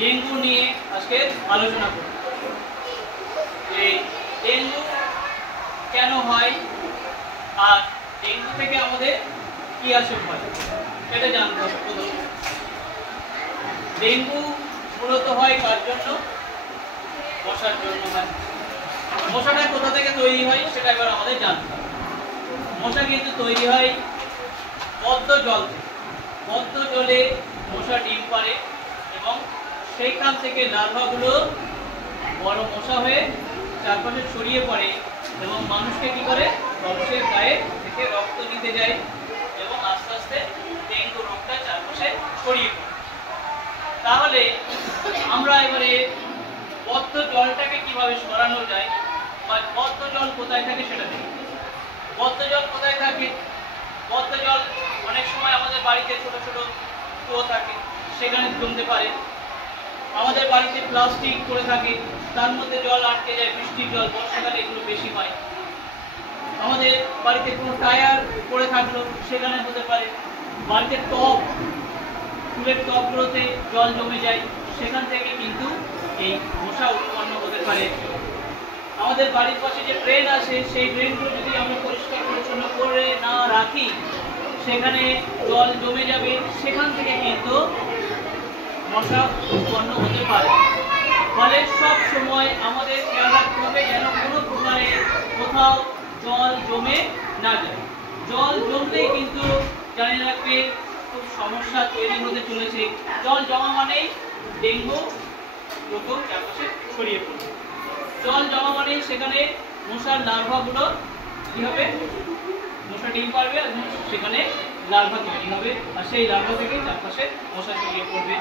Dengue নিয়ে আজকে আলোচনা করব। এই ডেঙ্গু কেন হয় আর ডেঙ্গু থেকে আমাদের কি আসে হয় সেটা জানতে হবে। প্রথম ডেঙ্গু মূলত হয় কার জন্য? মশার জন্য হয়। মশাটা কোথা থেকে তৈরি হয় সেটা এবার আমাদের জানতে হবে। মশা কিন্তু তৈরি হয় পদ্ম জল থেকে। পদ্ম জলে মশা ডিম পাড়ে এবং সেইখান থেকে লার্ভাগুলো বড় মশা হয়ে চারপাশে ছড়িয়ে পড়ে এবং মানুষকে কি করে? মানুষের গায়ে থেকে রক্ত নিতে যায় এবং আস্তে আস্তে ডেঙ্গু রোগটা চারপাশে ছড়িয়ে পড়ে। তাহলে আমরা এবারে পদ্ম জলটাকে কিভাবে সরানো যায় বা পদ্ম জল কোথায় থাকে সেটা দেখি। পদ্ম জল কোথায় থাকে? পদ্ম জল অনেক সময় আমাদের বাড়িতে ছোট ছোট কুয়ো থাকে, সেখানে জমতে পারে। আমাদের বাড়িতে প্লাস্টিক করে থাকে, তার মধ্যে জল আটকে যায়, বৃষ্টির জল, বর্ষাকালে এগুলো বেশি হয়। আমাদের বাড়িতে কোনো টায়ার পড়ে থাকলো, সেখানে হতে পারে। বাড়িতে টব, ফুলের টবগুলোতে জল জমে যায়, সেখান থেকে কিন্তু এই মশা উৎপন্ন হতে পারে। আমাদের বাড়ির পাশে যে ড্রেন আছে, সেই ড্রেনগুলো যদি আমরা পরিষ্কার পরিচ্ছন্ন করে না রাখি, সেখানে জল জমে যাবে, সেখান থেকে কিন্তু মশা উৎপন্ন হতে পারে। ফলে সব সময় আমাদের খেয়াল রাখতে হবে যেন কোনো প্রকারে কোথাও জল জমে না যায়। জল জমলেই কিন্তু জানিয়ে রাখবে খুব সমস্যা তৈরি হতে চলেছে। জল জমা মানেই ডেঙ্গু রোগ চারপাশে ছড়িয়ে পড়বে। জল জমা মানেই সেখানে মশার লার্ভাগুলো কি হবে? মশা ডিম পারবে এবং সেখানে লার্ভা তৈরি হবে আর সেই লার্ভা থেকে চারপাশে মশা ছড়িয়ে পড়বে।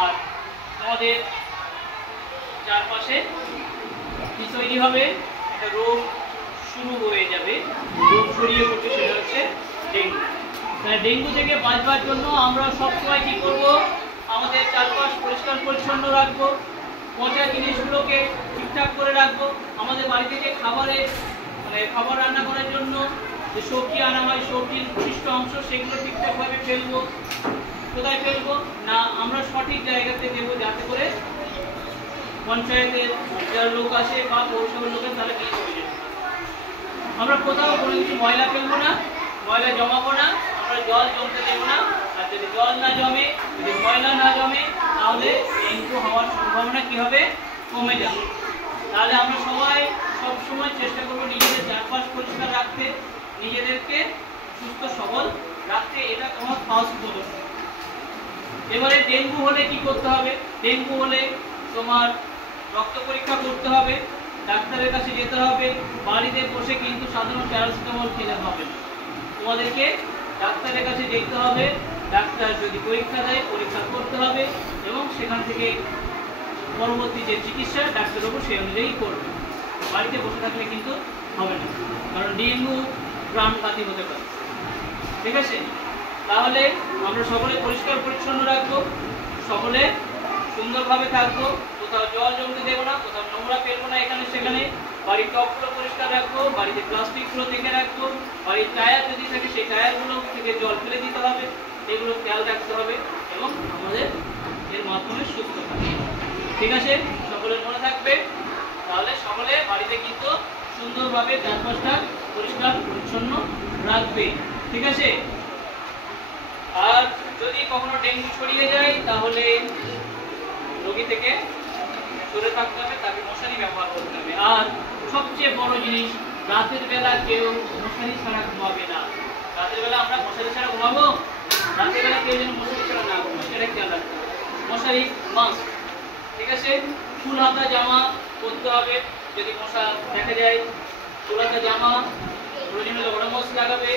আর আমাদের চারপাশে কি তৈরি হবে? একটা রোগ শুরু হয়ে যাবে, রোগ ছড়িয়ে পড়বে, সেটা হচ্ছে ডেঙ্গু। ডেঙ্গু থেকে বাঁচবার জন্য আমরা সবসময় কি করব? আমাদের চারপাশ পরিষ্কার পরিচ্ছন্ন রাখবো, পচা জিনিসগুলোকে ঠিকঠাক করে রাখবো। আমাদের বাড়িতে যে খাবার রান্না করার জন্য যে সবজি আনা হয়, সবজির উৎকৃষ্ট অংশ সেগুলো ঠিকঠাকভাবে ফেলবো। কোথায় ফেলবো? না আমরা সঠিক জায়গাতে দেবো, যাতে করে পঞ্চায়েতের যারা লোক আসে বা পৌরসভার লোকের তাহলে কি হয়ে যাবে। আমরা কোথাও কোনো কিছু ময়লা ফেলবো না, ময়লা জমাবো না, আমরা জল জমতে দেবো না। আর যদি জল না জমে, যদি ময়লা না জমে, তাহলে ডেঙ্গু হওয়ার সম্ভাবনা কি হবে? কমে যাবে। তাহলে আমরা সবাই সবসময় চেষ্টা করবো নিজেদের চারপাশ পরিষ্কার রাখতে, নিজেদেরকে সুস্থ সবল রাখতে। এটা তোমার ফার্স্ট পদক্ষেপ। এবারে ডেঙ্গু হলে কি করতে হবে? ডেঙ্গু হলে তোমার রক্ত পরীক্ষা করতে হবে, ডাক্তারের কাছে যেতে হবে। বাড়িতে বসে কিন্তু সাধারণ প্যারাসিটামল খেলে হবে না, তোমাদেরকে ডাক্তারের কাছে যেতে হবে। ডাক্তার যদি পরীক্ষা দেয়, পরীক্ষা করতে হবে এবং সেখান থেকে পরবর্তী যে চিকিৎসা ডাক্তারবাবু সেই অনুযায়ী করবে। বাড়িতে বসে থাকলে কিন্তু হবে না, কারণ ডেঙ্গু প্রাণঘাতী হতে পারে। ঠিক আছে? তাহলে আমরা সকলে পরিষ্কার পরিচ্ছন্ন রাখবো, সকলে সুন্দরভাবে থাকবো, কোথাও জল জমতে দেবো না, কোথাও নোংরা ফেলবো না এখানে সেখানে। বাড়ির টবগুলো পরিষ্কার রাখবো, বাড়িতে প্লাস্টিকগুলো দেখে রাখবো, বাড়ির টায়ার যদি থাকে সেই টায়ারগুলো থেকে জল ফেলে দিতে হবে, এগুলো খেয়াল রাখতে হবে এবং আমাদের এর মাধ্যমে সুস্থ থাকবে। ঠিক আছে? সকলের মনে থাকবে। তাহলে সকলে বাড়িতে কিন্তু সুন্দরভাবে চারপাশটা পরিষ্কার পরিচ্ছন্ন রাখবে। ঠিক আছে? আর যদি কখনো ডেঙ্গু ছড়িয়ে যায়, তাহলে রোগী থেকে দূরে থাকতে হবে, তাকে মশারি ব্যবহার করতে হবে। আর সবচেয়ে বড় জিনিস, রাতের বেলা কেউ মশারি ছাড়া ঘুমাবে না। রাতের বেলা আমরা মশারি ছাড়া ঘুমাবো? রাতের বেলা কেউ যেন মশারি ছাড়া না ঘুমায়, সেটা খেয়াল রাখতে হবে। মশারি মাস্ট। ঠিক আছে? ফুল হাতা জামা পরতে হবে, যদি মশা দেখা যায়। ফুল হাতা জামা, প্রয়োজনীয় ওডোমস লাগাবে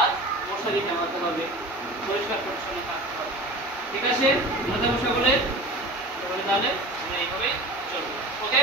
আর মশারি টাঙাতে হবে, পরিষ্কার পরিচ্ছন্ন থাকতে হবে। ঠিক আছে? সকলে তাহলে আমরা এইভাবে চলবো। ওকে?